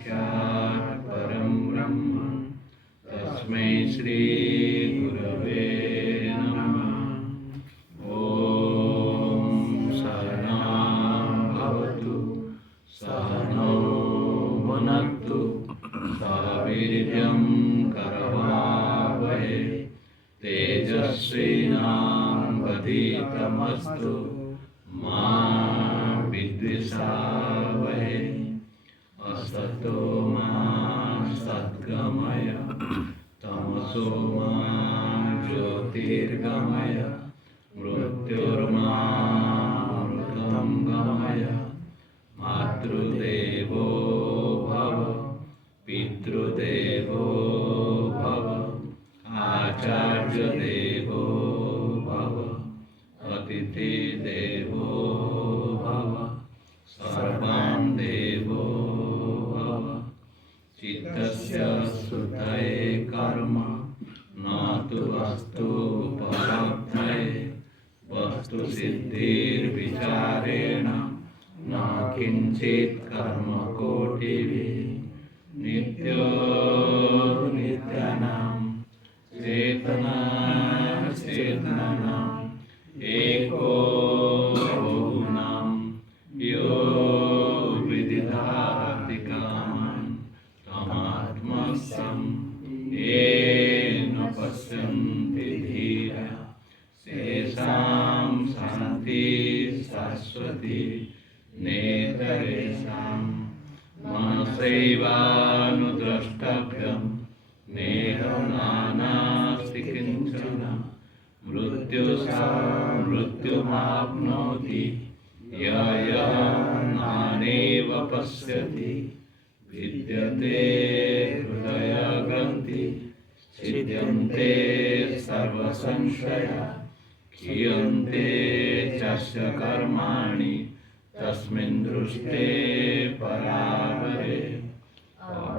साक्षात् परं ब्रह्म तस्मै श्री गुरवे नमः। ॐ सहना भवतु सहनौ भुनक्तु सह वीर्यं करवावहै तेजस्विनावधीतमस्तु मा विद्विषावहै। असतो मा सद्गमय तमसो मा ज्योतिर्गमय मृत्युर्मामृतं गमय। मातृदेवो भव पितृदेवो भव आचार्यदेवो भव अतिथिदेवो भव सर्वान् देवो भव। चित्तस्य शुद्धये कर्म न तु वस्तु उपलब्धये वस्तुसिद्धिर्विचारेण न किञ्चित् कर्मकोटिभिः। नित्यो नित्यानां चेतनाचेतनानाम् एको बहुनां यो विदिधाति कामान् तमात्मस्थं येन पश्यन्ति धीराः तेषां शान्तिः शाश्वती नेतरेषां मनसैवानुद्रष्टव्यं नेह नानास्ति किञ्चन। मृत्युसा मृत्युमाप्नोति य नानेव पश्यति। विद्यते हृदयग्रन्थि छिद्यन्ते सर्वसंशया। क्षीयन्ते चस्य कर्माणि तस्मिन् दृष्टे परावरे।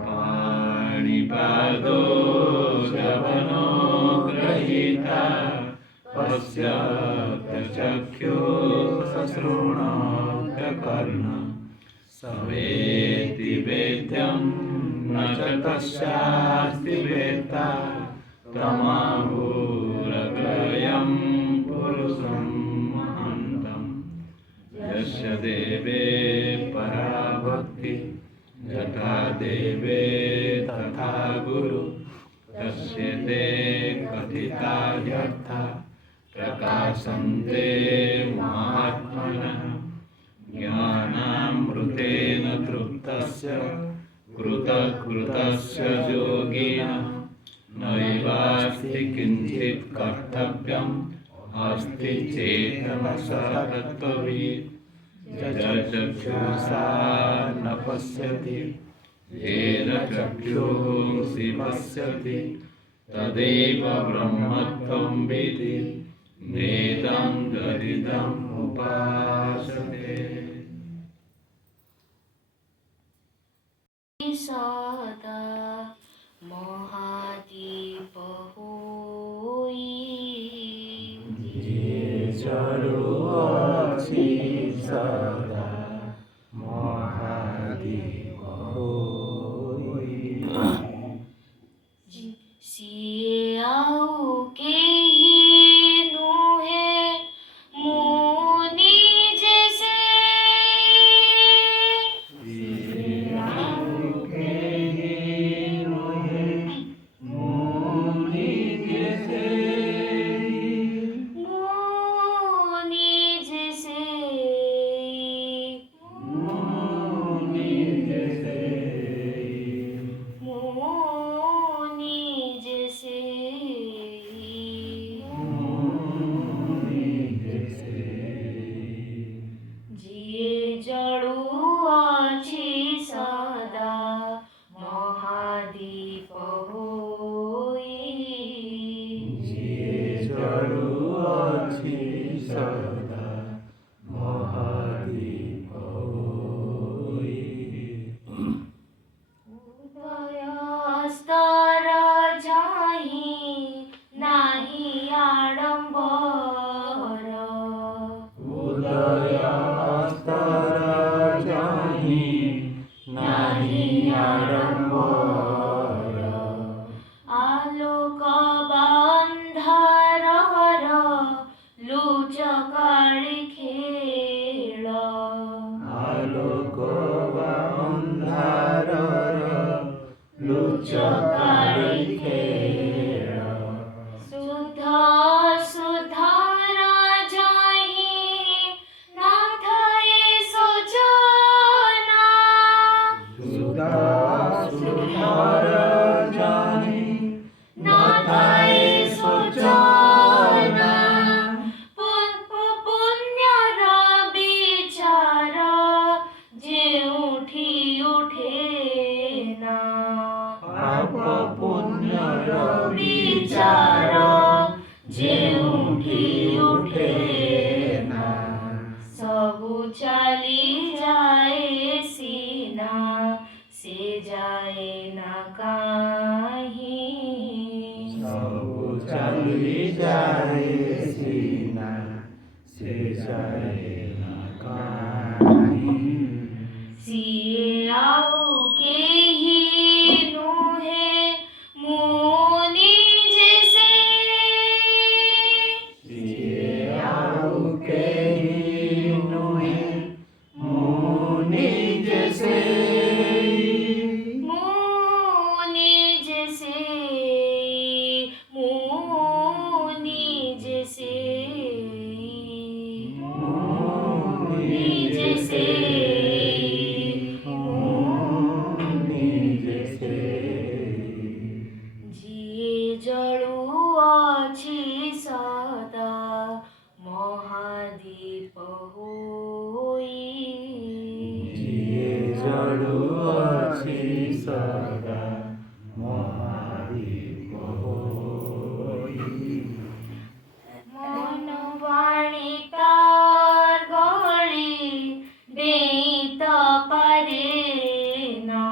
पाणिपादो जवनो गृहीता पश्यत्यचक्षुः श्रोणोत्यकर्णः। सवेति वेद्यं न च तस्यास्ति वेत्ता तमाहुरग्रयं पुरुषं महान्तं। यस्य देवे परा भक्ति यथा देवे तथा गुरु तस्य ते कथिता ह्यर्था प्रकाशन्ते महात्मनः। ज्ञानामृतेन तृप्तस्य कृतकृतस्य योगिनः नैवास्ति किञ्चित् कर्तव्यम् अस्ति चेतनसा तत्त्ववित्। यच्चक्षुषा न पश्यति येन चक्षुंसि पश्यति तदेव ब्रह्मत्वं विद्धि नेदं तदिदम् उपासते। सदा महादीप होई जड़ुआछि सदा महादीप होई। सिए आउ के नुहे मुनि जैसे। ଆଡ଼ମ୍ବର ଆଲୋକ ବାନ୍ଧାରର ଲୁଚକାଳି ଖେଳ ଆଲୋକ ଅନ୍ଧାରର ଲୁଚକାଳି ଖେଳ ଶୁଦ୍ଧ ସୁଧାର ଯାଇ ନଥାଏ ସୂଚନା ସୁଧା ସୁଧାର ଜାଣି ନଥାଏ ସୂଚନା ପୁଣ୍ୟର ବିଚାର ଯେଉଁଠି ଉଠେ ନା ପାପ ପୁଣ୍ୟର ବିଚାର ଯେଉଁଠି ଉଠେ ନା ସବୁ ଚାଲି ଯାଏ ସିନା ସେ ଯାଏ ନା କାହିଁ ସବୁ ଚାଲି ଯାଏ ସିନା ସେ ଯାଏ ନା କାହିଁ ସିଏ ଆଉ କେହି ନୁହେଁ ମୁଁ ନିଜେ ସେ ସିଏ ଆଉ କେହି ନୁହେଁ ମୁଁ ନିଜେ ସେଇ ମୁଁ ନିଜେ ସେ ମୁଁ ନିଜେ ସେ ନିଜେ ସେ ନିଜେ ସେଇ ଯିଏ ଜଳୁଅଛି ସଦା ମହାଦୀପ ହୋଇ ଯିଏ ଜଳୁଅଛି ସଦା ମହାଦୀପ ହୋଇ ମନ ବାଣୀ ତାର ଗଳି ଦେଇ ତ ପାରେ ନା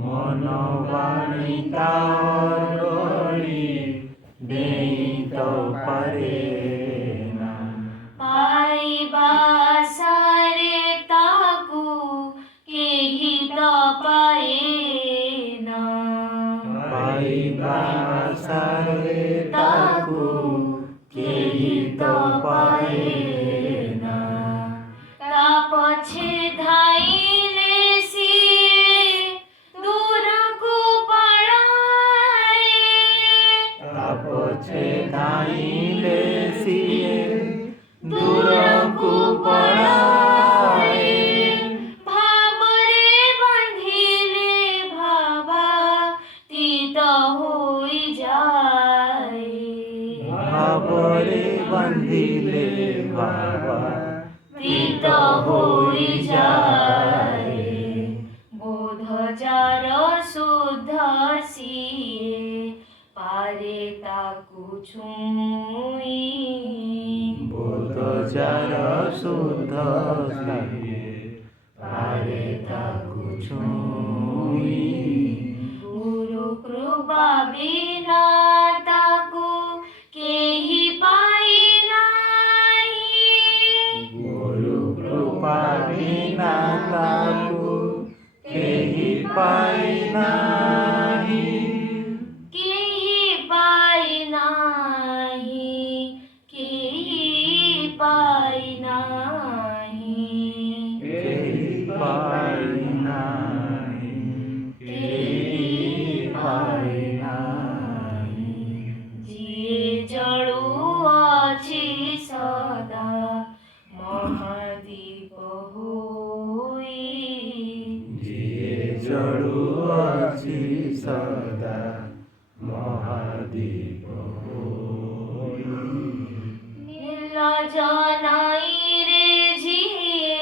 ମନ ବାଣୀ ତାର ଗଳି ଦେଇ ତ ପାରେ ନା ପାଇବା ଆଶାରେ ତାକୁ କେହି ତ ପାଏ ନା ପାଇବା ଆଶାରେ ତାକୁ କେହି ତ ପାଏ ନା ତା ପଛେ ଧାଇଲେ ସିଏ ଦୂରକୁ ପଳାଏ ତା ପଛେ ଧାଇଁଲେ ସିଏ ଦୂରକୁ ପଳାଏ ଭାବରେ ବାନ୍ଧିଲେ ଭାବାତୀତ ହୋଇଯାଏ ଭାବରେ ବାନ୍ଧିଲେ ଭାବାତୀତ ହୋଇଯାଏ ବୋଧ ଯାର ଶୁଦ୍ଧ ସିଏ ପାରେ ତାକୁ ଛୁଇଁ ବୋଧ ଯାର ଶୁଦ୍ଧ ସିଏ ପାରେ ତାକୁ ଛୁଇଁ ଗୁରୁ କୃପା ବିନା ତାକୁ କେହି ପାଇ ନାହିଁ ଗୁରୁ କୃପା ବିନା ତାକୁ କେହି ପାଇ ନାହିଁ କେହି ପାଇ ନାହିଁ କେହି ପାଇ ନାହିଁ କେହି ପାଇ ନାହିଁ କେହି ପାଇ ନାହିଁ ଯିଏ ଜଳୁଅଛି ସଦା ମହାଦୀପ ହୋଇ ଯିଏ ଜଳୁଅଛି ସଦା ମହାଦୀପ ହୋଇ ନିର୍ଲଜ ନାଇରେ ଯିଏ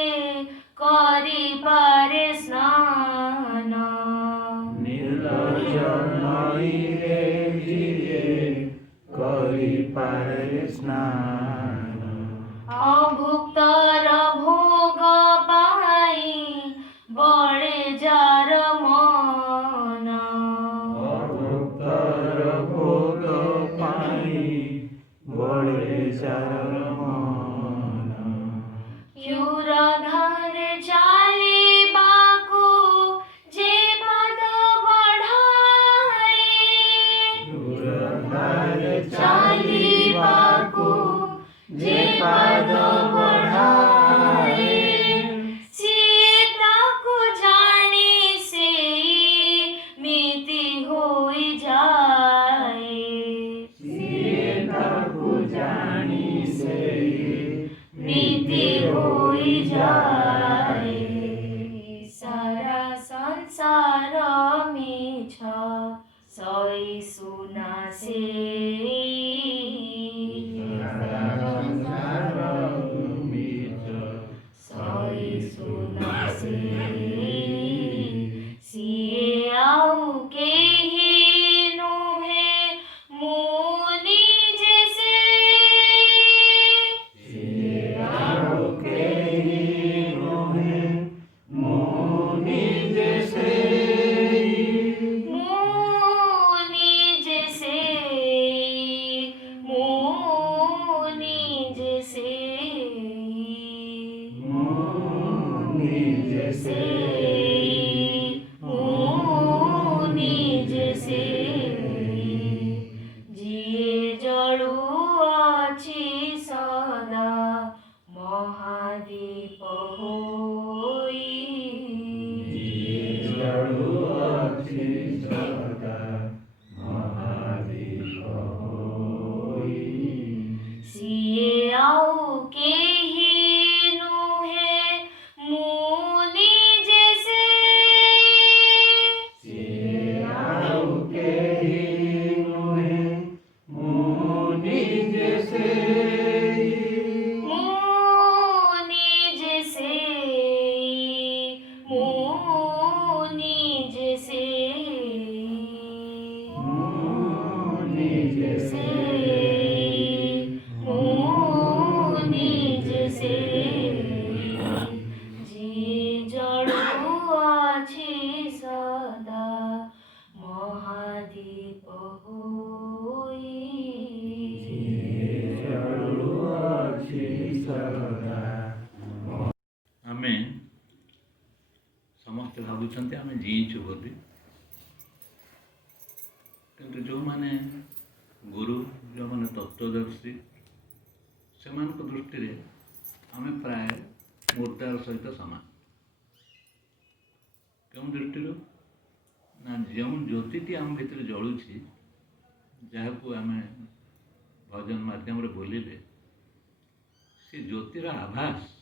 କରିପାରେ ସ୍ନାନ ନିର୍ଲଜ ନଈରେ ଯିଏ କରିପାରେ ସ୍ନାନ ଅଭୁକ୍ତର ଭୋଗ ପାଇ ବଳେ ଯାର ମନ ଅଭୁକ୍ତର ଭୋଗ ପାଇଁ ବଳେ ଯାର ମନ ପାଦ ବଢ଼ାଏ। ସିଏ ତାକୁ ଜାଣି ସେମିତି ହୋଇଯାଏ। ସିଏ ତାକୁ ଜାଣି नीति होई जाए। सारा संसार मिछ सही सुना से। सही सुना से सिए आउ केही नुहे मुनि जैसे। मुनि जैसे मुनि जैसे मुनि जैसे जिए जड़ुअछि सदा महादीप होई। सिए आउ केही नुहे मुनि जैसे। मुनि जैसे मुनि जैसे मुनि जैसे जिए जड़ुअछि सदा महादीप होई। आमे समस्ते भावुंट आम जीचु बोली, किंतु जो माने गुरु जो माने तत्वदर्शी से दृष्टि रे आमे प्राय मूर्तार सहित समान। क्यों दृष्टि ना जो ज्योति आम भितर जलुची जहाँ को आम भजन माध्यम बोलिले से ज्योतिर आभास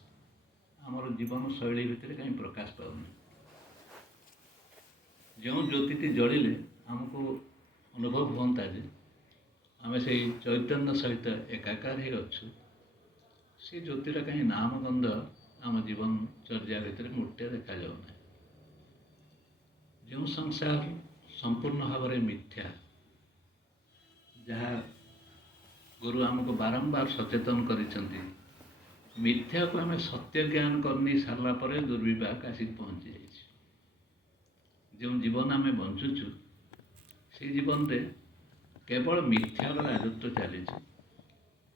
आमर जीवन शैली भितर कहीं प्रकाश पाऊनी। जो ज्योति जलिले आमको अनुभव होता जे आम से चैतन्य सहित एकाकार ही अच्छु। से ज्योतिर कहीं नाम गंध आम जीवन चर्या भितर मूर्तिया देखा जाऊना। जो संसार संपूर्ण भाव में मिथ्या, जहाँ गुरु आमको बारंबार सचेतन करिसेंती, मिथ्या को आम सत्य ज्ञान करनी सारा पर दुर्विपाक आसिक पहुँची जाइए। जो जीवन आम बंचुचु से जीवन रे केवल मिथ्यार राजत्व चली।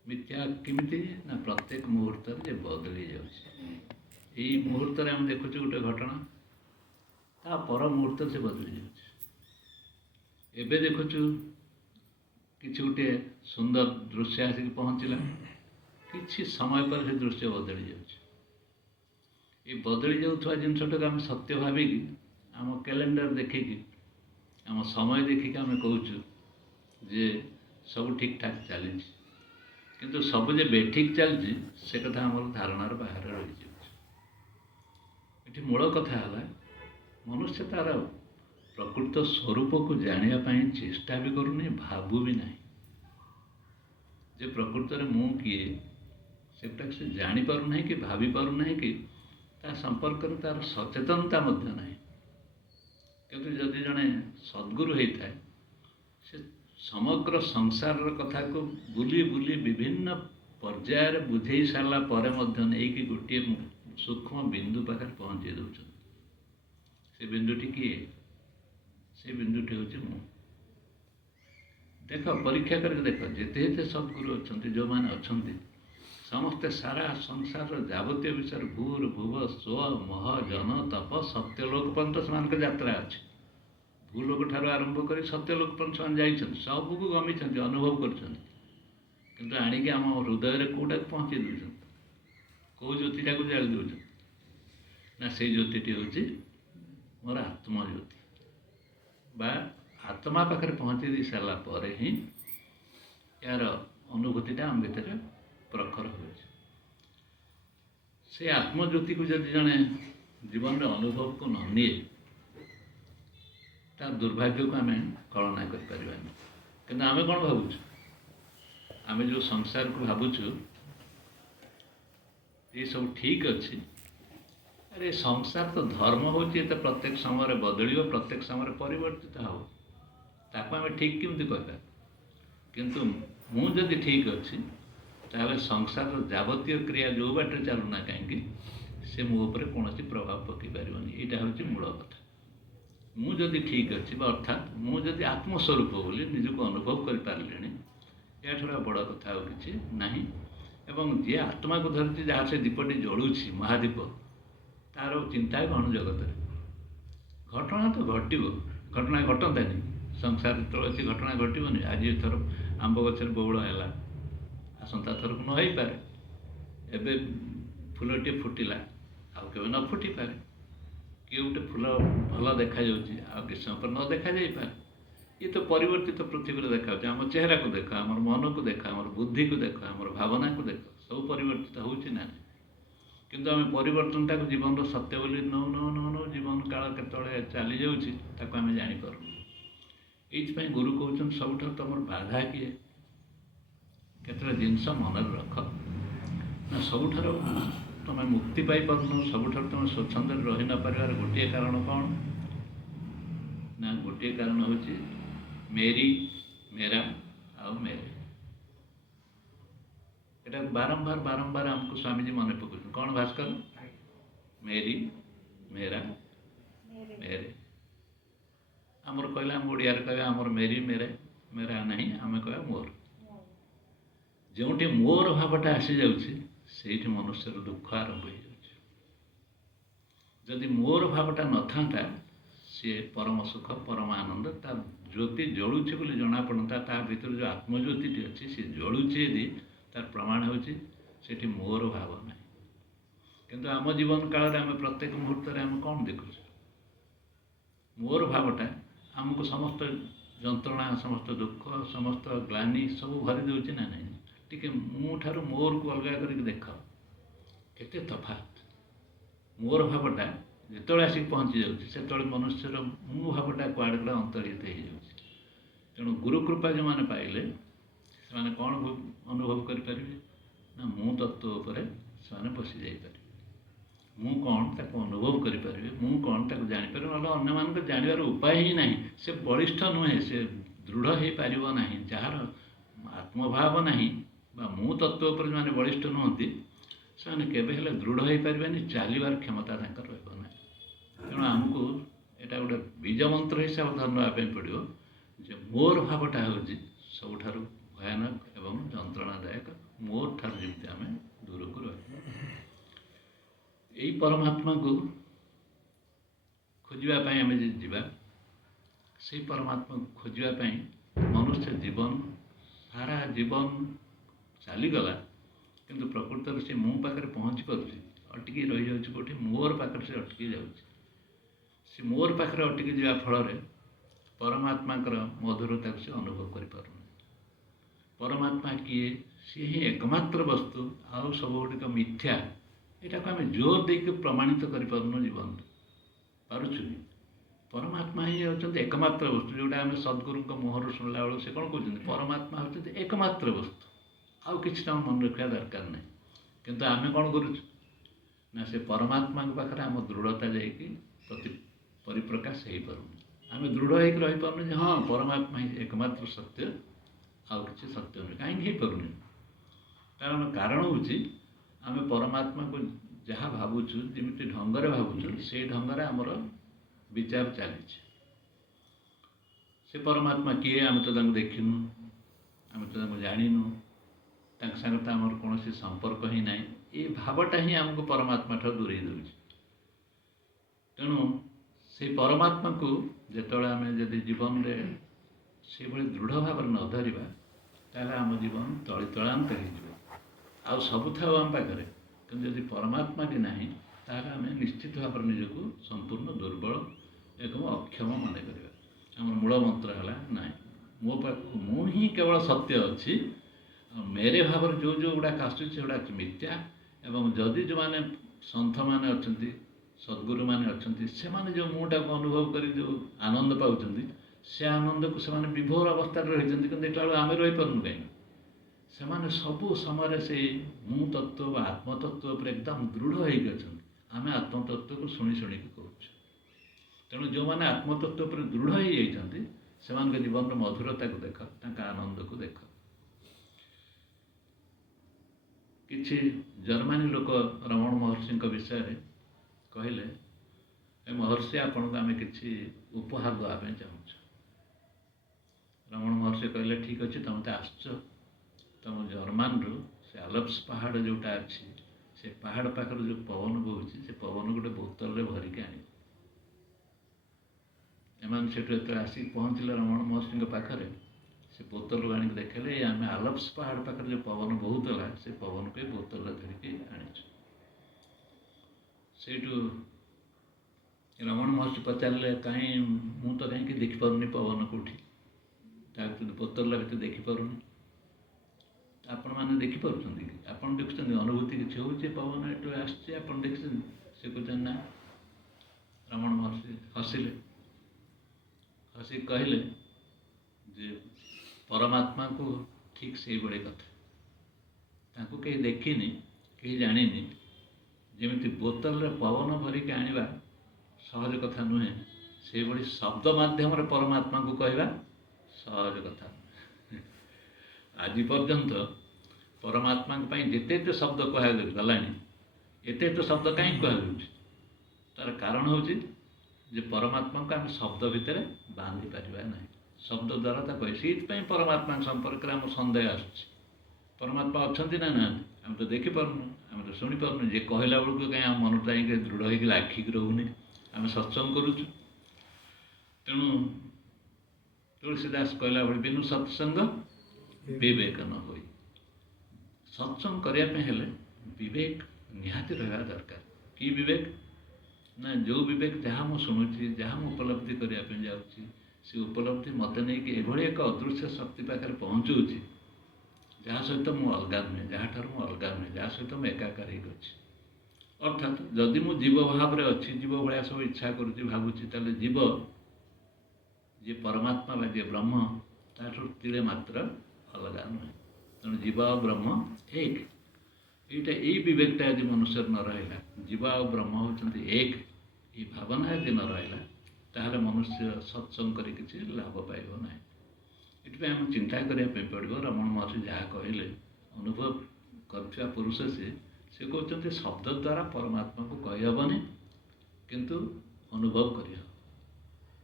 मिथ्या किमिति ना प्रत्येक मुहूर्त जे बदली जाउछि। मुहूर्त आम देखुचु गोटे घटना ता पर मुहूर्त से बदली जाउछि। एबे देखुचु किछि गोटे सुंदर दृश्य आसिक पहुँचला, किछि समय पर से दृश्य बदली जाउछि। ये बदली जाउथवा जिनसटाक आम सत्य भाविकी आम कैलेंडर देखिकी आम समय देखिकी आम कहूँ जे सब ठीक ठाक चली, किंतु सब जे बेठिक चलती से कथा आम धारणार बाहर रही जाए। मूल कथा है मनुष्य तार प्रकृत स्वरूप को जानापी चेष्टा भी करूनी, भावु भी ना जे प्रकृत में मु किए सेटा से जापार कि भावी पारना कि ता संपर्क में तार सचेतनता ना। किंतु जदि जड़े सद्गुरु होता है से समग्र संसार कथा को बुली बुली विभिन्न पर्यायर बुझे सारा पर नहीं गोटे सूक्ष्म बिंदु पाखे पहुँचे दौरान से बिंदुटी किए से बिंदुटी हूँ मु। देख परीक्षा करके देख जिते जिते सद्गुरु अच्छा जो मैंने अच्छा समस्ते सारा संसार जावतीय विषय भूर भुव स्व मह जन तप सत्यलोक पर्यंत से यात्रा अच्छे। भूलोक ठार आरंभ कर सत्यलोक पर्यंत से सबको गमी अनुभव कर, କିନ୍ତୁ ଆଣିକି ଆମ ହୃଦୟରେ କେଉଁଟାକୁ ପହଞ୍ଚେଇ ଦେଉଛନ୍ତି, କେଉଁ ଜ୍ୟୋତିଟାକୁ ଜାଳି ଦେଉଛନ୍ତି ନା ସେଇ ଜ୍ୟୋତିଟି ହେଉଛି ମୋର ଆତ୍ମଜ୍ୟୋତି ବା ଆତ୍ମା ପାଖରେ ପହଞ୍ଚେଇ ଦେଇ ସାରିଲା ପରେ ହିଁ ଏହାର ଅନୁଭୂତିଟା ଆମ ଭିତରେ ପ୍ରଖର ହେଉଛି। ସେ ଆତ୍ମଜ୍ୟୋତିକୁ ଯଦି ଜଣେ ଜୀବନରେ ଅନୁଭବକୁ ନ ନିଏ ତା ଦୁର୍ଭାଗ୍ୟକୁ ଆମେ କଳନା କରିପାରିବାନି। କିନ୍ତୁ ଆମେ କ'ଣ ଭାବୁଛୁ, ଆମେ ଯେଉଁ ସଂସାରକୁ ଭାବୁଛୁ ଏସବୁ ଠିକ୍ ଅଛି, ଆରେ ସଂସାର ତ ଧର୍ମ ହେଉଛି ଏତେ ପ୍ରତ୍ୟେକ ସମୟରେ ବଦଳିବ, ପ୍ରତ୍ୟେକ ସମୟରେ ପରିବର୍ତ୍ତିତ ହେବ, ତାକୁ ଆମେ ଠିକ୍ କେମିତି କହିବା? କିନ୍ତୁ ମୁଁ ଯଦି ଠିକ୍ ଅଛି ତାହେଲେ ସଂସାରର ଯାବତୀୟ କ୍ରିୟା ଯେଉଁ ବାଟରେ ଚାଲୁନା କାହିଁକି ସେ ମୋ ଉପରେ କୌଣସି ପ୍ରଭାବ ପକାଇ ପାରିବନି। ଏଇଟା ହେଉଛି ମୂଳ କଥା। ମୁଁ ଯଦି ଠିକ୍ ଅଛି ବା ଅର୍ଥାତ୍ ମୁଁ ଯଦି ଆତ୍ମସ୍ୱରୂପ ବୋଲି ନିଜକୁ ଅନୁଭବ କରିପାରିଲିଣି, ଏହାଠାରୁ ଆଉ ବଡ଼ କଥା ଆଉ କିଛି ନାହିଁ। ଏବଂ ଯିଏ ଆତ୍ମାକୁ ଧରିଛି, ଯାହା ସେ ଦୀପଟି ଜଳୁଛି ମହାଦୀପ, ତା'ର ଚିନ୍ତା କ'ଣ ଜଗତରେ ଘଟଣା ତ ଘଟିବ, ଘଟଣା ଘଟନ୍ତାନି, ସଂସାର ଯେତେବେଳେ ଅଛି ଘଟଣା ଘଟିବନି। ଆଜି ଏଥର ଆମ୍ବ ଗଛରେ ବଉଳ ହେଲା, ଆସନ୍ତା ଥରକୁ ନ ହେଇପାରେ। ଏବେ ଫୁଲଟିଏ ଫୁଟିଲା, ଆଉ କେବେ ନ ଫୁଟିପାରେ। କିଏ ଗୋଟେ ଫୁଲ ଭଲ ଦେଖାଯାଉଛି, ଆଉ କିଛି ସମୟ ପରେ ନ ଦେଖାଯାଇପାରେ। ଇଏ ତ ପରିବର୍ତ୍ତିତ ପୃଥିବୀରେ ଦେଖାଯାଉଛି। ଆମ ଚେହେରାକୁ ଦେଖ, ଆମର ମନକୁ ଦେଖ, ଆମର ବୁଦ୍ଧିକୁ ଦେଖ, ଆମର ଭାବନାକୁ ଦେଖ, ସବୁ ପରିବର୍ତ୍ତିତ ହେଉଛି ନା। କିନ୍ତୁ ଆମେ ପରିବର୍ତ୍ତନଟାକୁ ଜୀବନର ସତ୍ୟ ବୋଲି ନଉ ଜୀବନ କାଳ କେତେବେଳେ ଚାଲିଯାଉଛି ତାକୁ ଆମେ ଜାଣିପାରୁନୁ। ଏଇଥିପାଇଁ ଗୁରୁ କହୁଛନ୍ତି ସବୁଠାରୁ ତୁମର ବାଧା କିଏ? କେତେଟା ଜିନିଷ ମନରେ ରଖ ନା, ସବୁଠାରୁ ତୁମେ ମୁକ୍ତି ପାଇପାରୁନ, ସବୁଠାରୁ ତୁମେ ସ୍ୱଚ୍ଛନ୍ଦରେ ରହି ନ ପାରିବାର ଗୋଟିଏ କାରଣ କ'ଣ ନା, ଗୋଟିଏ କାରଣ ହେଉଛି ମେରି, ମେରା ଆଉ ମେରେ। ଏଟାକୁ ବାରମ୍ବାର ଆମକୁ ସ୍ୱାମୀଜୀ ମନେ ପକାଉଛନ୍ତି। କ'ଣ ଭାସ୍କର? ମେରି, ମେରା, ମେରେ। ଆମର କହିଲେ ଆମ ଓଡ଼ିଆରେ କହିବା ଆମର ମେରି, ମେରା ନାହିଁ, ଆମେ କହିବା ମୋର। ଯେଉଁଠି ମୋର ଭାବଟା ଆସିଯାଉଛି ସେଇଠି ମନୁଷ୍ୟର ଦୁଃଖ ଆରମ୍ଭ ହେଇଯାଉଛି। ଯଦି ମୋର ଭାବଟା ନଥାନ୍ତା ସିଏ ପରମ ସୁଖ, ପରମ ଆନନ୍ଦ, ତା ଜ୍ୟୋତି ଜଳୁଛି ବୋଲି ଜଣାପଡ଼ନ୍ତା। ତା ଭିତରେ ଯେଉଁ ଆତ୍ମଜ୍ୟୋତିଟି ଅଛି ସେ ଜଳୁଛି ଯଦି ତାର ପ୍ରମାଣ ହେଉଛି ସେଠି ମୋର ଭାବ ନାହିଁ। କିନ୍ତୁ ଆମ ଜୀବନ କାଳରେ ଆମେ ପ୍ରତ୍ୟେକ ମୁହୂର୍ତ୍ତରେ ଆମେ କ'ଣ ଦେଖୁଛୁ? ମୋର ଭାବଟା ଆମକୁ ସମସ୍ତ ଯନ୍ତ୍ରଣା, ସମସ୍ତ ଦୁଃଖ, ସମସ୍ତ ଗ୍ଲାନି ସବୁ ଭରି ଦେଉଛି ନା ନାହିଁ? ଟିକେ ମୁଁ ଠାରୁ ମୋରକୁ ଅଲଗା କରିକି ଦେଖ, କେତେ ତଫାତ୍। ମୋର ଭାବଟା ଯେତେବେଳେ ଆସିକି ପହଞ୍ଚି ଯାଉଛି ସେତେବେଳେ ମନୁଷ୍ୟର ମୁଁ ଭାବଟା କୁଆଡ଼େ କୁଆଡ଼େ ଅନ୍ତର୍ହିତ ହେଇଯାଉଛି। ତେଣୁ ଗୁରୁକୃପା ଯେଉଁମାନେ ପାଇଲେ ସେମାନେ କ'ଣ ଅନୁଭବ କରିପାରିବେ ନା, ମୁଁ ତତ୍ତ୍ୱ ଉପରେ ସେମାନେ ବସି ଯାଇପାରିବେ। ମୁଁ କ'ଣ ତାକୁ ଅନୁଭବ କରିପାରିବେ, ମୁଁ କ'ଣ ତାକୁ ଜାଣିପାରିବେ। ନହେଲେ ଅନ୍ୟମାନଙ୍କୁ ଜାଣିବାର ଉପାୟ ହିଁ ନାହିଁ। ସେ ବଳିଷ୍ଠ ନୁହେଁ, ସେ ଦୃଢ଼ ହେଇପାରିବ ନାହିଁ। ଯାହାର ଆତ୍ମଭାବ ନାହିଁ ବା ମୁଁ ତତ୍ତ୍ୱ ଉପରେ ଯେଉଁମାନେ ବଳିଷ୍ଠ ନୁହନ୍ତି ସେମାନେ କେବେ ହେଲେ ଦୃଢ଼ ହେଇପାରିବେନି, ଚାଲିବାର କ୍ଷମତା ତାଙ୍କର ରହିବ ନାହିଁ। ତେଣୁ ଆମକୁ ଏଇଟା ଗୋଟେ ବୀଜ ମନ୍ତ୍ର ହିସାବରେ ଧରି ନେବା ପାଇଁ ପଡ଼ିବ ଯେ ମୋର ଭାବଟା ହେଉଛି ସବୁଠାରୁ ଭୟାନକ ଏବଂ ଯନ୍ତ୍ରଣାଦାୟକ। ମୋର ଠାରୁ ଯେମିତି ଆମେ ଦୂରକୁ ରହିବା। ଏଇ ପରମାତ୍ମାକୁ ଖୋଜିବା ପାଇଁ ଆମେ ଯଦି ଯିବା, ସେଇ ପରମାତ୍ମାକୁ ଖୋଜିବା ପାଇଁ ମନୁଷ୍ୟ ଜୀବନ ସାରା ଜୀବନ ଚାଲିଗଲା, କିନ୍ତୁ ପ୍ରକୃତରେ ସେ ମୁଁ ପାଖରେ ପହଞ୍ଚି ପାରୁଛି, ଅଟକି ରହିଯାଉଛି କେଉଁଠି? ମୋର ପାଖରେ ସେ ଅଟକି ଯାଉଛି। ସେ ମୋର ପାଖରେ ଅଟକି ଯିବା ଫଳରେ ପରମାତ୍ମାଙ୍କର ମଧୁରତାକୁ ସେ ଅନୁଭବ କରିପାରୁନି। ପରମାତ୍ମା କିଏ? ସିଏ ହିଁ ଏକମାତ୍ର ବସ୍ତୁ, ଆଉ ସବୁଗୁଡ଼ିକ ମିଥ୍ୟା। ଏଟାକୁ ଆମେ ଜୋର ଦେଇକି ପ୍ରମାଣିତ କରିପାରୁନୁ ଜୀବନରେ, ପାରୁଛୁ କି? ପରମାତ୍ମା ହିଁ ହେଉଛନ୍ତି ଏକମାତ୍ର ବସ୍ତୁ। ଯେଉଁଟା ଆମେ ସଦ୍ଗୁରୁଙ୍କ ମୁହଁରୁ ଶୁଣିଲା ବେଳକୁ ସେ କ'ଣ କହୁଛନ୍ତି? ପରମାତ୍ମା ହେଉଛନ୍ତି ଏକମାତ୍ର ବସ୍ତୁ, ଆଉ କିଛି ତାଙ୍କ ମନେ ରଖିବା ଦରକାର ନାହିଁ। କିନ୍ତୁ ଆମେ କ'ଣ କରୁଛୁ ନା, ସେ ପରମାତ୍ମାଙ୍କ ପାଖରେ ଆମ ଦୃଢ଼ତା ଯାଇକି ପରିପ୍ରକାଶ ହେଇପାରୁନି। ଆମେ ଦୃଢ଼ ହେଇକି ରହିପାରୁନି ଯେ ହଁ ପରମାତ୍ମା ହିଁ ଏକମାତ୍ର ସତ୍ୟ, ଆଉ କିଛି ସତ୍ୟ ନୁହେଁ। କାହିଁକି ହେଇପାରୁନି? କାରଣ ହେଉଛି ଆମେ ପରମାତ୍ମାକୁ ଯାହା ଭାବୁଛୁ, ଯେମିତି ଢଙ୍ଗରେ ଭାବୁଛୁ, ସେଇ ଢଙ୍ଗରେ ଆମର ବିଚାର ଚାଲିଛି। ସେ ପରମାତ୍ମା କିଏ? ଆମେ ତ ତାଙ୍କୁ ଦେଖିନୁ, ଆମେ ତ ତାଙ୍କୁ ଜାଣିନୁ, ତାଙ୍କ ସାଙ୍ଗରେ ତ ଆମର କୌଣସି ସମ୍ପର୍କ ହିଁ ନାହିଁ। ଏ ଭାବଟା ହିଁ ଆମକୁ ପରମାତ୍ମା ଠାରୁ ଦୂରେଇ ଦେଉଛି। ତେଣୁ ସେଇ ପରମାତ୍ମାକୁ ଯେତେବେଳେ ଆମେ ଯଦି ଜୀବନରେ ସେଭଳି ଦୃଢ଼ ଭାବରେ ନ ଧରିବା ताहले आम जीवन तलितलांत हो आउ सबु थाउ आम पाखे कि जदि परमात्मा की ना ताहले आम निश्चित भाव निजक संपूर्ण दुर्बल एवं अक्षम मन कर मूल मंत्र है ना मो पाख मु ही केवल सत्य अच्छी मेरे भाव जो जो गुड़ाक आसुड़ा मिथ्या एवं जदि जो मैंने सन्थ मैंने अच्छा सद्गुरु मैंने अच्छा से मैंने जो मुटा को अनुभव कर जो आनंद पाँच से आनंद को से विभोर अवस्था रही देखा आम रही पार्नु कहीं से मैंने सबू समय से मु तत्व आत्मतत्व पर एकदम दृढ़ होम आत्मतत्व को शुणी शुणी करूँ तेणु जो मैंने आत्मतत्व पर दृढ़ हो से जीवन मधुरता को देख आनंद को देख किछि जर्मनी लोक रमण महर्षि विषय कहले महर्षि आपन को आम कि उपहार देवाई चाहूँ रमण महर्षि कहले ठीक अच्छे तुम तो आस तुम जर्मान रु से आल्प्स पहाड़ जोटा अच्छी से पहाड़ पाखर जो पवन बोच से पवन गोटे बोतल में भरिक आनी एम से आसिक पहुँचले रमण महर्षि पाखे से बोतल आनिक देखले आम आल्प्स पहाड़ पाखे जो पवन बहुतला से पवन को बोतल धरिकी आनीचु से रमण महर्षि पचारे कहीं मु तो कहीं देखिपारूनी पवन कौटी बोतल भर देखिपारूनी आपण मैंने देखिपुं आप देखुं अनुभूति किसी हो पवन एटू आप देखते से कहते ना रमण महर्षि हसिले हसिक कहले जे परमात्मा को ठीक से बड़े कथा कहीं देखनी कहीं जानी जमी बोतल रे पवन भरिक आनिबा सहज कथा नुहे से बड़ी शब्द माध्यम परमात्मा को कहवा सहज कथा आज पर्यंत परमात्मा जिते शब्द कहगला एत शब्द कहीं कहु तार कारण हूँ जे परमात्मा को आम शब्द भितर बांधि पारिबा ना शब्द द्वारा कहे से परमात्मा संपर्क में आम सन्देह आस परमात्मा अच्छा ना ना आम तो देखिपारूँ आम तो शुणी पारूँ जे कहला बेलू कहीं आम मन चाहिए दृढ़ होकर आखिक रोनी आम सत्संग करुचु तेणु तुलसीदास कहला भाई बिनु सत्संग विवेक न हो सत्संग करने विवेक निहाती रहा दरकार कि विवेक ना जो विवेक जहाँ मुझे शुणुची जहाँ मुझे उपलब्धि करने जाऊँगी से उपलब्धि मत नहीं कि एभली एक अदृश्य शक्ति पाखे पहुँचुची जहाँ सहित मुझे अलगा नुहे जहाँ ठार मुझे अलगा नुहे जहाँ सहित मुझे एकाकार हो अर्थात जदि मु जीव भाव में अच्छी जीव भाया सब इच्छा करुँच भावुची ताले जीव जी परमात्मा बा जी ब्रह्म ताठू तीरे मात्र अलगा नुहे तेणु जीव और ब्रह्म एक यहीटा यही विवेकटा यदि मनुष्य न रहा जीव और ब्रह्म होती एक ये भावना यदि न रहा ताहले मनुष्य सत्संग कर किसी लाभ पाइब ना ये आम चिंता करने पड़ो रमण महर्षि जहाँ कहले अनुभव कर पुरुष से कहते शब्द द्वारा परमात्मा को कहीहबनी किंतु अनुभव कर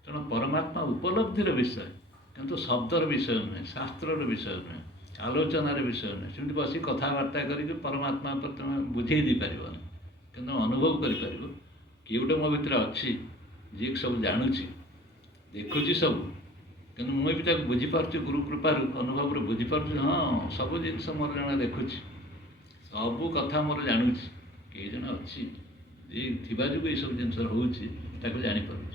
तेणु परमात्मा उपलब्धिर विषय किंतु शब्दर विषय नुहे शास्त्र विषय नुहे आलोचनार विषय नुहे सेमती बस कथबार्ता कर परमात्मा पर तुम बुझे दी पार कि अनुभव कर किए गोटे मो भर अच्छी जी सब जानूची देखुची सब कि मुझे बुझीपार गुरु कृपार अनुभव बुझीपार हाँ सब जिन मोर जन देखुची सबू कथा मोर जानूची कई जन अच्छी जी थी जो ये सब जिन हो जापर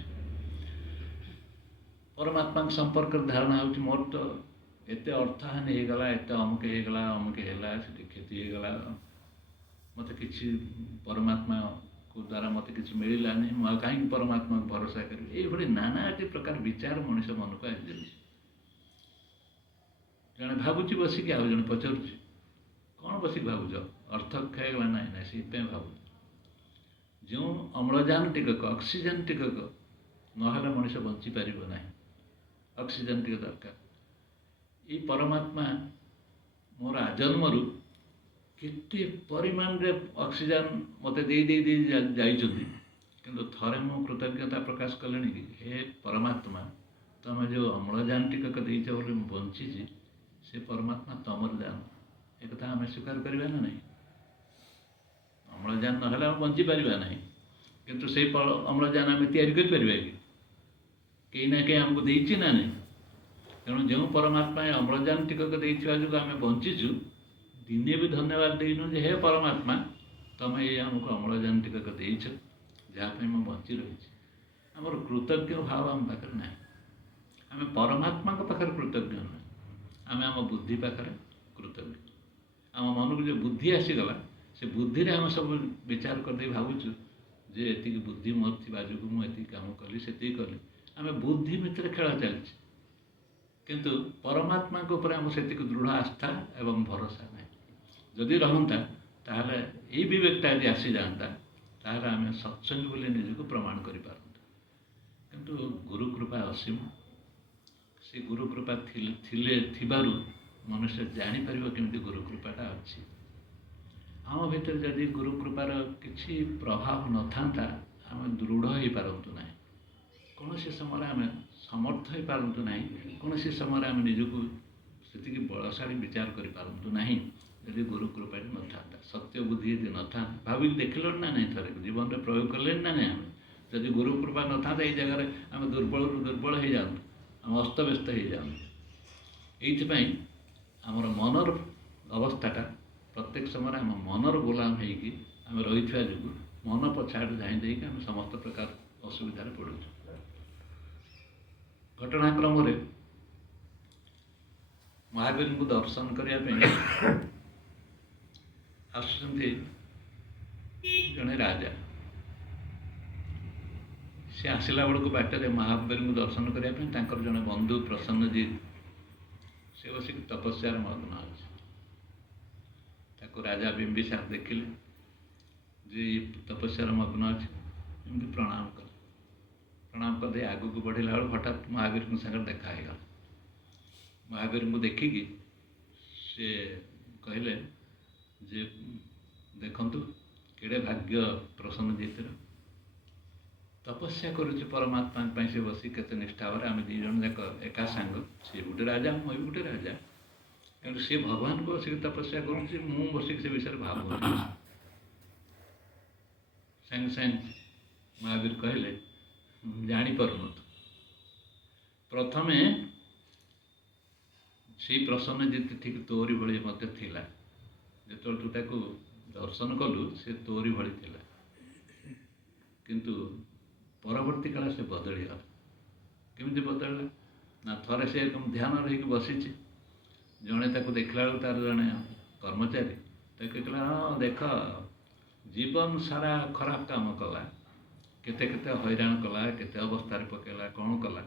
परमात्मा संपर्क धारणा हो मोर तो एत अर्थहानि होगला एत अमुक होगला अमुक है क्षति होगला मत कि परमात्मा को द्वारा मत कि मिलानी मुझे कहीं परमात्मा को भरोसा करी ये नानाटी प्रकार विचार मनुष्य मन को आज जड़े भावुची बसिक आउ जड़े पचारुची कौन बसिक भावुच अर्थ खाईगला ना ना से भाव जो अम्लजान टिकक ऑक्सीजन टिकक ना मनुष्य बंची पार ना ऑक्सीजन टिक दरकार ये परमात्मा मोर आजन्मरु केते परिमाण रे ऑक्सीजन मते किंतु थरे मु कृतज्ञता प्रकाश कले कि हे परमात्मा तुम जो अम्लजान टिकक देच बंची से परमात्मा तमर जान एक कथा आम स्वीकार करवा ना नहीं अम्लजान ना बंची पार ना किंतु से अम्लजान आम या कि कहीं ना कहीं आमको देना नहीं ତେଣୁ ଯେଉଁ ପରମାତ୍ମା ଏ ଅମ୍ଳଜାନ ଟିକକ ଦେଇଥିବା ଯୋଗୁଁ ଆମେ ବଞ୍ଚିଛୁ, ଦିନେ ବି ଧନ୍ୟବାଦ ଦେଇନୁ ଯେ ହେ ପରମାତ୍ମା ତମେ ଏଇ ଆମକୁ ଅମ୍ଳଜାନ ଟିକକ ଦେଇଛ, ଯାହା ପାଇଁ ମୁଁ ବଞ୍ଚି ରହିଛି। ଆମର କୃତଜ୍ଞ ଭାବ ଆମ ପାଖରେ ନାହିଁ। ଆମେ ପରମାତ୍ମାଙ୍କ ପାଖରେ କୃତଜ୍ଞ ନୁହେଁ, ଆମେ ଆମ ବୁଦ୍ଧି ପାଖରେ କୃତଜ୍ଞ। ଆମ ମନକୁ ଯେଉଁ ବୁଦ୍ଧି ଆସିଗଲା, ସେ ବୁଦ୍ଧିରେ ଆମେ ସବୁ ବିଚାର କରିଦେଇ ଭାବୁଛୁ ଯେ ଏତିକି ବୁଦ୍ଧି ମୋର ଥିବା ଯୋଗୁଁ ମୁଁ ଏତିକି କାମ କଲି, ସେତିକି କଲି। ଆମେ ବୁଦ୍ଧି ଭିତରେ ଖେଳ ଚାଲିଛି, କିନ୍ତୁ ପରମାତ୍ମାଙ୍କ ଉପରେ ଆମର ସେତିକି ଦୃଢ଼ ଆସ୍ଥା ଏବଂ ଭରସା ନାହିଁ। ଯଦି ରହନ୍ତା ତାହେଲେ ଏଇ ବିବେକଟା ଯଦି ଆସିଯାଆନ୍ତା, ତାହେଲେ ଆମେ ସତ୍ସଙ୍ଗ ବୋଲି ନିଜକୁ ପ୍ରମାଣ କରିପାରନ୍ତା। କିନ୍ତୁ ଗୁରୁ କୃପା ଅସୀମ। ସେ ଗୁରୁ କୃପା ଥିବାରୁ ମନୁଷ୍ୟ ଜାଣିପାରିବ କେମିତି ଗୁରୁ କୃପାଟା ଅଛି। ଆମ ଭିତରେ ଯଦି ଗୁରୁ କୃପାର କିଛି ପ୍ରଭାବ ନଥାନ୍ତା, ଆମେ ଦୃଢ଼ ହୋଇପାରନ୍ତୁ ନାହିଁ। କୌଣସି ସମୟରେ ଆମେ ସମର୍ଥ ହୋଇପାରନ୍ତୁ ନାହିଁ, କୌଣସି ସମୟରେ ଆମେ ନିଜକୁ ସେତିକି ବଳଶାଳୀ ବିଚାର କରିପାରନ୍ତୁ ନାହିଁ ଯଦି ଗୁରୁ କୃପାଟି ନଥାନ୍ତା। ସତ୍ୟ ବୁଦ୍ଧି ଯଦି ନଥାନ୍ତା, ଭାବିକି ଦେଖିଲଣି ନା ନାହିଁ, ଥରେ ଜୀବନରେ ପ୍ରୟୋଗ କଲେଣି ନା ନାହିଁ। ଆମେ ଯଦି ଗୁରୁ କୃପା ନଥାନ୍ତା, ଏଇ ଜାଗାରେ ଆମେ ଦୁର୍ବଳରୁ ଦୁର୍ବଳ ହେଇଯାଆନ୍ତୁ, ଆମେ ଅସ୍ତବ୍ୟସ୍ତ ହେଇଯାଆନ୍ତୁ। ଏଇଥିପାଇଁ ଆମର ମନର ଅବସ୍ଥାଟା ପ୍ରତ୍ୟେକ ସମୟରେ ଆମ ମନର ଗୋଲାମ ହେଇକି ଆମେ ରହିଥିବା ଯୋଗୁଁ ମନ ପଛଆଡ଼େ ଧାଇଁ ଦେଇକି ଆମେ ସମସ୍ତ ପ୍ରକାର ଅସୁବିଧାରେ ପଡ଼ୁଛୁ। ଘଟଣାକ୍ରମରେ ମହାବୀରଙ୍କୁ ଦର୍ଶନ କରିବା ପାଇଁ ଆସୁଛନ୍ତି ଜଣେ ରାଜା। ସେ ଆସିଲା ବେଳକୁ ବାଟରେ ମହାବୀରଙ୍କୁ ଦର୍ଶନ କରିବା ପାଇଁ ତାଙ୍କର ଜଣେ ବନ୍ଧୁ ପ୍ରସନ୍ନଜିତ, ସେ ବସିକି ତପସ୍ୟାର ମଗ୍ନ ଅଛି। ତାକୁ ରାଜା ବିମ୍ବିସାର ଦେଖିଲେ ଯେ ତପସ୍ୟାର ମଗ୍ନ ଅଛି, ଏମିତି ପ୍ରଣାମ କଲେ। ପ୍ରଣାମ କରିଦେଇ ଆଗକୁ ବଢ଼ିଲା ବେଳକୁ ହଠାତ୍ ମହାବୀରଙ୍କ ସାଙ୍ଗରେ ଦେଖା ହେଇଗଲା। ମହାବୀରଙ୍କୁ ଦେଖିକି ସେ କହିଲେ ଯେ ଦେଖନ୍ତୁ କେଡ଼େ ଭାଗ୍ୟ ପ୍ରସନ୍ନଜିତର, ତପସ୍ୟା କରୁଛି ପରମାତ୍ମାଙ୍କ ପାଇଁ। ସେ ବସି କେତେ ନିଷ୍ଠାଭାବରେ, ଆମେ ଦୁଇ ଜଣ ଯାକ ଏକା ସାଙ୍ଗ, ସେ ଗୋଟେ ରାଜା, ମୁଁ ବି ଗୋଟେ ରାଜା, କିନ୍ତୁ ସେ ଭଗବାନଙ୍କୁ ବସିକି ତପସ୍ୟା କରୁଛି, ମୁଁ ବସିକି ସେ ବିଷୟରେ ଭାବୁଛି। ସାଙ୍ଗେ ସାଙ୍ଗେ ମହାବୀର କହିଲେ ଜାଣିପାରୁନ ତ। ପ୍ରଥମେ ସେଇ ପ୍ରସନ୍ନଜିତ ଠିକ୍ ତୋରି ଭଳି ମଧ୍ୟ ଥିଲା। ଯେତେବେଳେ ତୁ ତାକୁ ଦର୍ଶନ କଲୁ ସେ ତୋରି ଭଳି ଥିଲା, କିନ୍ତୁ ପରବର୍ତ୍ତୀ କାଳ ସେ ବଦଳିଗଲା। କେମିତି ବଦଳିଲା ନା, ଥରେ ସେ ଧ୍ୟାନ ରହିକି ବସିଛି, ଜଣେ ତାକୁ ଦେଖିଲା ବେଳକୁ ତାର ଜଣେ କର୍ମଚାରୀ ତାକୁ କହିଲା, ହଁ ଦେଖ ଜୀବନ ସାରା ଖରାପ କାମ କଲା, କେତେ କେତେ ହଇରାଣ କଲା, କେତେ ଅବସ୍ଥାରେ ପକାଇଲା, କ'ଣ କଲା,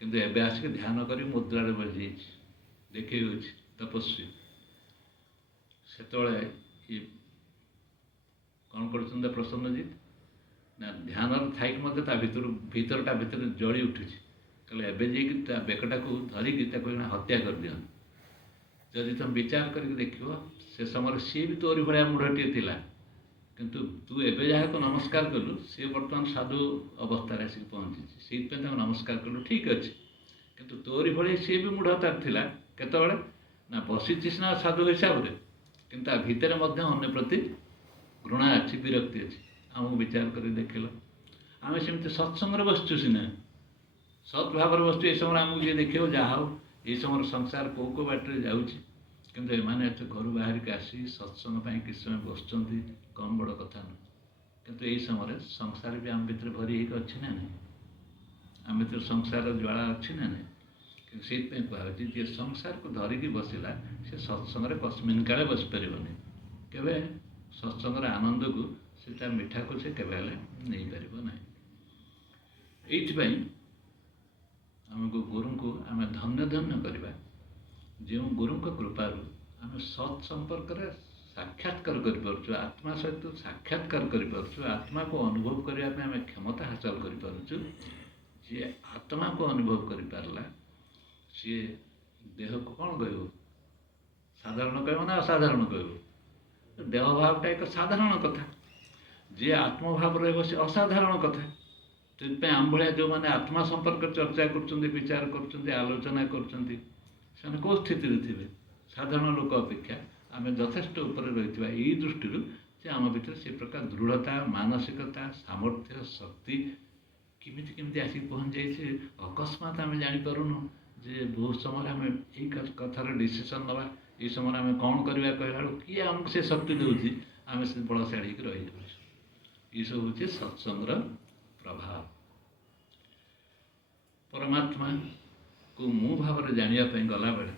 କିନ୍ତୁ ଏବେ ଆସିକି ଧ୍ୟାନ କରି ମୁଦ୍ରାରେ ବସିଯାଇଛି, ଦେଖେଇ ହେଉଛି ତପସ୍ୱୀ। ସେତେବେଳେ ଇଏ କ'ଣ କରୁଛନ୍ତି ପ୍ରସନ୍ନଜିତ ନା, ଧ୍ୟାନରେ ଥାଇକି ମଧ୍ୟ ତା ଭିତରଟା ଭିତରେ ଜଳି ଉଠୁଛି। କହିଲେ ଏବେ ଯାଇକି ତା ବେକଟାକୁ ଧରିକି ତାକୁ ହତ୍ୟା କରିଦିଅନ୍ତୁ। ଯଦି ତୁମେ ବିଚାର କରିକି ଦେଖିବ, ସେ ସମୟରେ ସିଏ ବି ତୋରି ଭଳିଆ ମୂଢ଼ଟିଏ ଥିଲା, କିନ୍ତୁ ତୁ ଏବେ ଯାହାକୁ ନମସ୍କାର କଲୁ ସିଏ ବର୍ତ୍ତମାନ ସାଧୁ ଅବସ୍ଥାରେ ଆସିକି ପହଞ୍ଚିଛି, ସେଇଥିପାଇଁ ତାକୁ ନମସ୍କାର କଲୁ, ଠିକ୍ ଅଛି। କିନ୍ତୁ ତୋରି ଭଳି ସିଏ ବି ମୂଢ଼ତା ଥିଲା। କେତେବେଳେ ନା, ବସିଛି ସିନା ସାଧୁ ହିସାବରେ, କିନ୍ତୁ ତା ଭିତରେ ମଧ୍ୟ ଅନ୍ୟ ପ୍ରତି ଘୃଣା ଅଛି, ବିରକ୍ତି ଅଛି। ଆମକୁ ବିଚାର କରି ଦେଖିଲ, ଆମେ ସେମିତି ସତ୍ସଙ୍ଗରେ ବସିଛୁ ସିନା, ସତ୍ ଭାବରେ ବସିଛୁ, ଏ ସମୟରେ ଆମକୁ ଯିଏ ଦେଖିବ ଯାହା ହଉ, ଏଇ ସମୟରେ ସଂସାର କେଉଁ କେଉଁ ବାଟରେ ଯାଉଛି, କିନ୍ତୁ ଏମାନେ ଏତେ ଘରୁ ବାହାରିକି ଆସି ସତ୍ସଙ୍ଗ ପାଇଁ କିଛି ସମୟ ବସୁଛନ୍ତି, କମ୍ ବଡ଼ କଥା ନୁହେଁ। କିନ୍ତୁ ଏଇ ସମୟରେ ସଂସାର ବି ଆମ ଭିତରେ ଭରି ହେଇକି ଅଛି ନା ନାହିଁ, ଆମ ଭିତରେ ସଂସାରର ଜ୍ୱାଳା ଅଛି ନା ନାହିଁ। କିନ୍ତୁ ସେଇଥିପାଇଁ କୁହାହେଉଛି ଯିଏ ସଂସାରକୁ ଧରିକି ବସିଲା ସେ ସତ୍ସଙ୍ଗରେ କସ୍ମିନ୍ କାଳେ ବସିପାରିବନି। କେବେ ସତ୍ସଙ୍ଗର ଆନନ୍ଦକୁ, ସେଟା ମିଠାକୁ ସେ କେବେ ହେଲେ ନେଇପାରିବ ନାହିଁ। ଏଇଥିପାଇଁ ଆମକୁ ଗୁରୁଙ୍କୁ ଆମେ ଧନ୍ୟ ଧନ୍ୟ କରିବା, ଯେଉଁ ଗୁରୁଙ୍କ କୃପାରୁ ଆମେ ସତ୍ ସମ୍ପର୍କରେ ସାକ୍ଷାତକାର କରିପାରୁଛୁ, ଆତ୍ମା ସହିତ ସାକ୍ଷାତକାର କରିପାରୁଛୁ, ଆତ୍ମାକୁ ଅନୁଭବ କରିବା ପାଇଁ ଆମେ କ୍ଷମତା ହାସଲ କରିପାରୁଛୁ। ଯିଏ ଆତ୍ମାକୁ ଅନୁଭବ କରିପାରିଲା ସିଏ ଦେହକୁ କ'ଣ କହିବ, ସାଧାରଣ କହିବ ନା ଅସାଧାରଣ କହିବ? ଦେହ ଭାବଟା ଏକ ସାଧାରଣ କଥା, ଯିଏ ଆତ୍ମଭାବ ରହିବ ସେ ଅସାଧାରଣ କଥା। ସେଥିପାଇଁ ଆମ ଭଳିଆ ଯେଉଁମାନେ ଆତ୍ମା ସମ୍ପର୍କରେ ଚର୍ଚ୍ଚା କରୁଛନ୍ତି, ବିଚାର କରୁଛନ୍ତି, ଆଲୋଚନା କରୁଛନ୍ତି, ସେମାନେ କେଉଁ ସ୍ଥିତିରେ ଥିବେ? ସାଧାରଣ ଲୋକ ଅପେକ୍ଷା ଆମେ ଯଥେଷ୍ଟ ଉପରେ ରହିଥିବା ଏଇ ଦୃଷ୍ଟିରୁ ଯେ ଆମ ଭିତରେ ସେ ପ୍ରକାର ଦୃଢ଼ତା, ମାନସିକତା, ସାମର୍ଥ୍ୟ, ଶକ୍ତି କେମିତି କେମିତି ଆସିକି ପହଞ୍ଚିଯାଇଛି, ଅକସ୍ମାତ୍ ଆମେ ଜାଣିପାରୁନୁ जे बहुत समय आम यही कथार डिसीजन नवा ये समय आम कौन करवा कहला किए आमको से शक्ति दूसरी आम से बलशाड़ी रही जाऊँ। ये सब हूँ सत्संगर प्रभाव। परमात्मा को मु भाव में जानापी गला बेले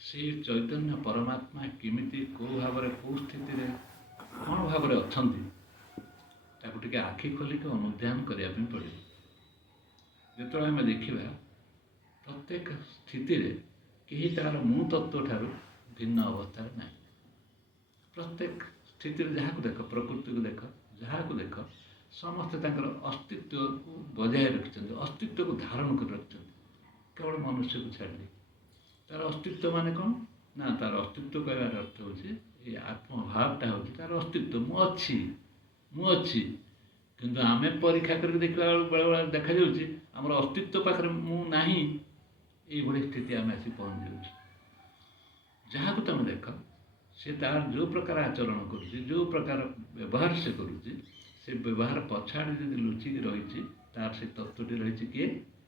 से चैतन्य परमात्मा केमिति को भाव में कौ स्थित कौन भाव में अच्छा टे आखि खोलिक अनुध्यान करने पड़े। जो आम देखा प्रत्येक स्थिति कहीं तार मु तत्व ठारू भिन्न अवस्था ना। प्रत्येक स्थिति जहाँ को देख प्रकृति को देख जहाँ को देख समस्ते अस्तित्व को बजाय रखिंट अस्तित्व को धारण कर रखिंट केवल मनुष्य को छाड़ी तार अस्तित्व माने कौन ना तार अस्तित्व कहबार अर्थ हो आत्मभावटा हूँ तार अस्तित्व मु अच्छी किंतु आम परीक्षा करके देखा बेले बेले देखा आमर अस्तित्व पाखे मु नाही ये स्थिति आम आसी पहुँच जाऊँ। जहाँ को तुम देख से तार जो प्रकार आचरण करुच्ची जो प्रकार व्यवहार से करुच्ची से व्यवहार पछाड़ी जब लुचिक रही तार से तत्वटी रही किए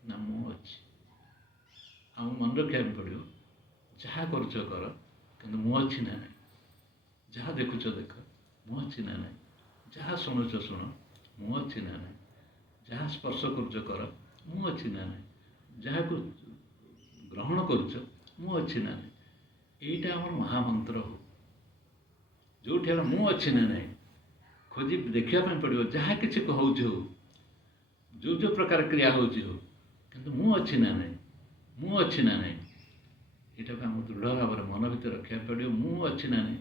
ना मु अच्छी आम मन रखा पड़ो जहाँ कर कि मु अच्छी ना ना जहाँ देखुच देख मु अच्छी ना ना जहाँ शुणुच शुण मु अच्छी ना ना जहाँ स्पर्श कर मु अच्छी ना ना जहाँ को ग्रहण कर मु अच्छी ना ना यहीटा आम महामंत्र हो जो मु अच्छी ना ना खोजी देखापी पड़ो जहाँ किसी हो जो जो प्रकार क्रिया हो कि मु अच्छी ना ना मु अच्छी ना ना यहाँ को आम दृढ़ भाव में मन भर रखा पड़ो मु अच्छी ना ना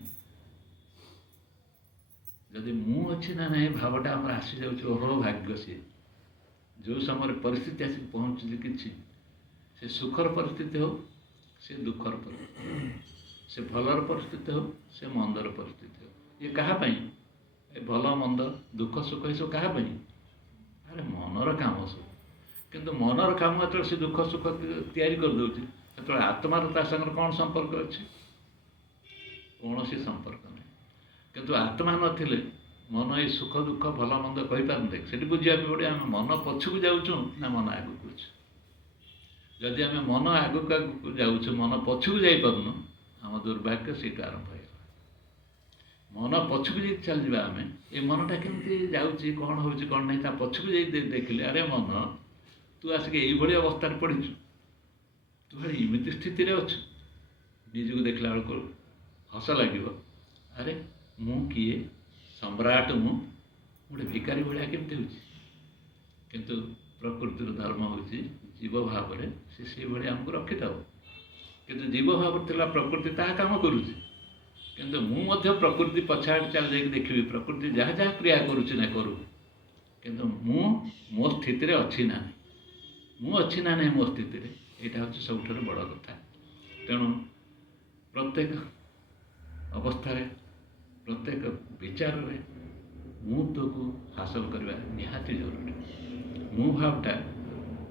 जदि मु अच्छी ना ना भावटा आम आसी जाओ भाग्य सी जो समय परिस्थिति आसिक पहुँचुची कि से सुखर परिस्थिति हो से दुखर परिस्थिति से भलर परिस्थिति हो से मंदर परिस्थिति हो ये कहापाई भल मंद दुख सुख ये सब कहापाई अरे मनर काम सब किंतु मनर काम जो से दुख सुख तैयारी कर दूसरी जो आत्मार ता संगे कौन संपर्क अच्छे कौन सी संपर्क नहीं किंतु आत्मा नथिले मन ये सुख दुख भल मंद कहीपारे से बुझापी पड़े आम मन पछक जाऊँ ना मन आगू जदि आम मन आगक आगक जाऊँ मन पछक जापरनु आम दुर्भाग्य सीट आरंभ हो मन पछक जा चल आम ये मनटा केमती जाऊँगी कौन हो कौन नहीं पछक जा देखिले अरे मन तू आसिक ये अवस्था पड़ीचु तू भाई इमित स्थित अच्छु निजक देखला बेलू हस लगे अरे मु किए सम्राट मु गोटे भिकारी भाया केमती हो किंतु प्रकृतिर धर्म हूँ जीव भाव में से आमको रखी था किंतु जीव भाव थी प्रकृति ता काम करुच्ची किंतु मु प्रकृति पछाड़ चल जा देखी प्रकृति जहाँ जहाँ क्रिया करुच्ची ना करू किंतु मो स्थित अच्छी ना मु अच्छी ना मो स्थित यहाँ हूँ सब बड़ कथा तेणु प्रत्येक अवस्था प्रत्येक विचार में मुहूर्त को हासिल करवा निहाती जरूरी मु भावटा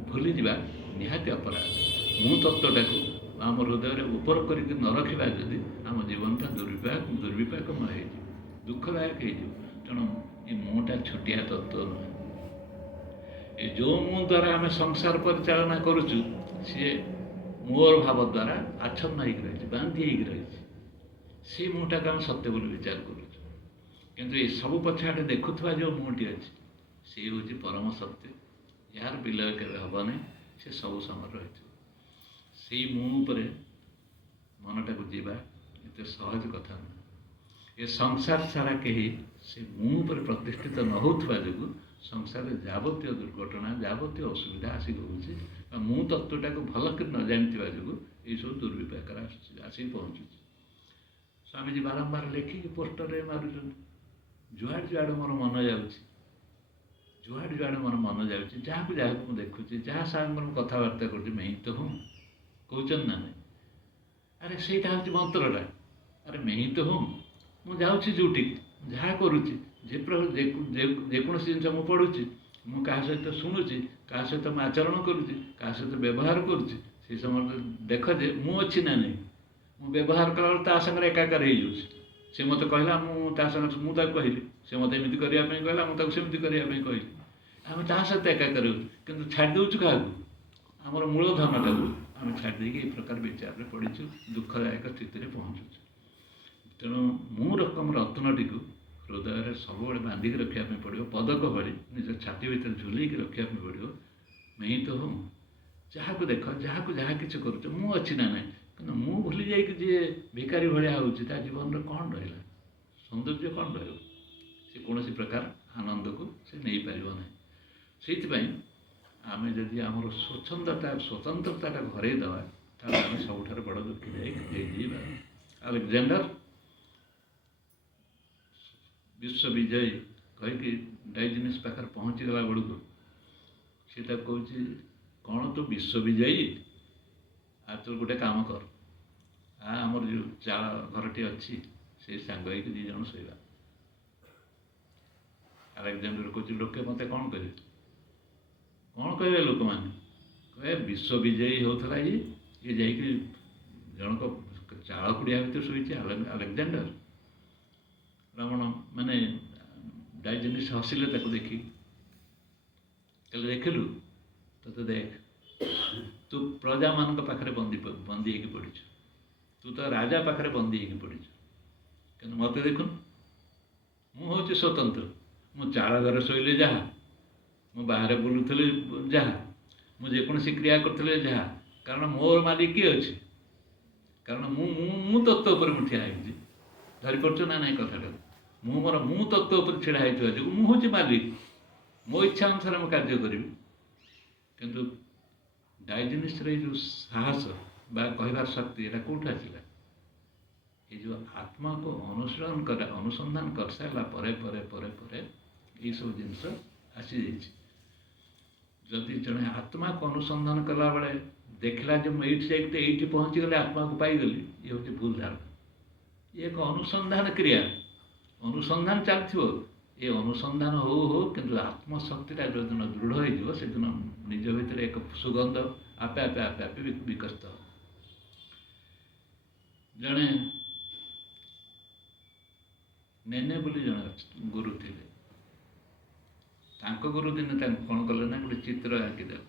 भूली जा निहाती अपराध मु तत्वटा को आम हृदय उपर करके न रखा जदि आम जीवनटा दुर्विपाकमय हो दुखदायक हो तेणु ये मुटा छोटिया तत्व नुहे ये जो मु द्वारा आम संसार परिचालना करुचु सी मोर भाव द्वारा आच्छन्न हो रही बांधी हो रही से मुटा को आम सत्य बोली विचार करुचु किंतु ये सब पछाड़े देखुवा जो मुहटी अच्छी सी हूँ परम सत्य यार विलय के हेनी से सब समय रही से मुपर मनटा को जीवा एत सहज कथा नुह ये संसार सारा कहीं से मुपर प्रतिष्ठित न होता जो संसार जावतीय दुर्घटना जावतीय असुविधा आसिक हो मु तत्वटा को भल कर न जानी जो ये सब दुर्विपाक आसिक पहुँचुची स्वामी जी बारंबार लेखिक पोस्टर मार्च जुआड़ जुआड़ मोर मन जाऊँगी जुआड़ जुआड़ मोर मन जाऊँगी जहाँ को जहाँ देखुची जहाँ सांग कथबार्ता कर मैं तो हूँ कहन ना अरे सहीटा हूँ मंत्रटा अरे मैं तो हूँ मुझे जोटि जहाँ करुच्ची जेकोसी जिनस मुझे पढ़ुची मु क्या सहित शुणुची क्या सहित मुझे आचरण करुच्ची क्या सहित व्यवहार करुच्ची से समय देख जे मु अच्छी ना नहीं मु व्यवहार कला सागर एकाकार हो सी मत कहला मुझे कहली से मत एमती करने कहला मुझे सेमती करने कहली आम ता सहित एकाकार हो कि छाड़ दूँ क्या आमर मूल धनटा आम छाड़ी ये प्रकार विचार में पड़ीचु दुखदायक स्थित में पहुँचुଛୁ। तेणु मु रकम रत्नटी को हृदय सब बांधिक रखापी पड़ो पदक भरी निज छाती भर झुलैक रखापी पड़ो। मैं ही तो हूँ जहाँ को देख जहाँ को जहाँ कि अच्छी ना ना कि मु भूली जा जी भिखारी भाया हो जीवन में कौन रहा सौंदर्य कौन रे कौन प्रकार आनंद को से नहीं पार ना से आम जदि आम स्वतंत्रता हरईदे आम सब बड़ दुखी अलेक्जेंडर विश्व विजयी कहीकि डाइजेनिस पाखे पहुँचीगला बेलू सी कौच कौन तू विश्व विजयी आ तो गोटे काम कर आमर जो चाल घरटी अच्छी से सांग हो दी जन शोवा। अलेक्जेंडर कौच लोके मत कौन कौन कहे लोक मैंने कहे विश्व विजयी होता ये जा जनक चाल कुड़िया भर शोची अलेक्जेंडर रावण माने डाइजेनिस हसिले देखी कहले देखिलु तो देख तू प्रजा मान पाखे बंदी हो पड़ू तू तो राजा पाखे बंदी हो पड़ू कि मत देखुन मुझे स्वतंत्र मु चाल घर शोले जहाँ मु बाहर बुलूली जहाँ मुझे क्रिया करुले जहाँ कारण मोर मालिक किए अच्छे कारण मु तत्व पर ठिया धरी पार्छ ना ना कथा मु तत्व पर ढड़ा हो मुझे मालिक मो इच्छा अनुसार मैं कार्य करी किंतु डाइजेनिस जो साहस बा कहबार शक्ति यहाँ कौट आसला ये जो आत्मा को अनुसरण कर अनुसंधान कर सारा परे परे परे परे ये सब जिनस आसी जदि जड़े आत्मा को अनुसंधान कला बेले देखला जो मुझे ये पहुँची गले आत्मा को पाईगली ये हूँ भूल धारणा ये एक अनुसंधान क्रिया अनुसंधान चलती ये अनुसंधान हो किंतु आत्मशक्तिटा जो दिन दृढ़ हो से दिन निज भर एक सुगंध आपे आपे आपे आपे विकसित जड़े नेने बोली जड़े गुरु थे गुरु दिने कौन कले ना गोटे चित्र आंकिदेव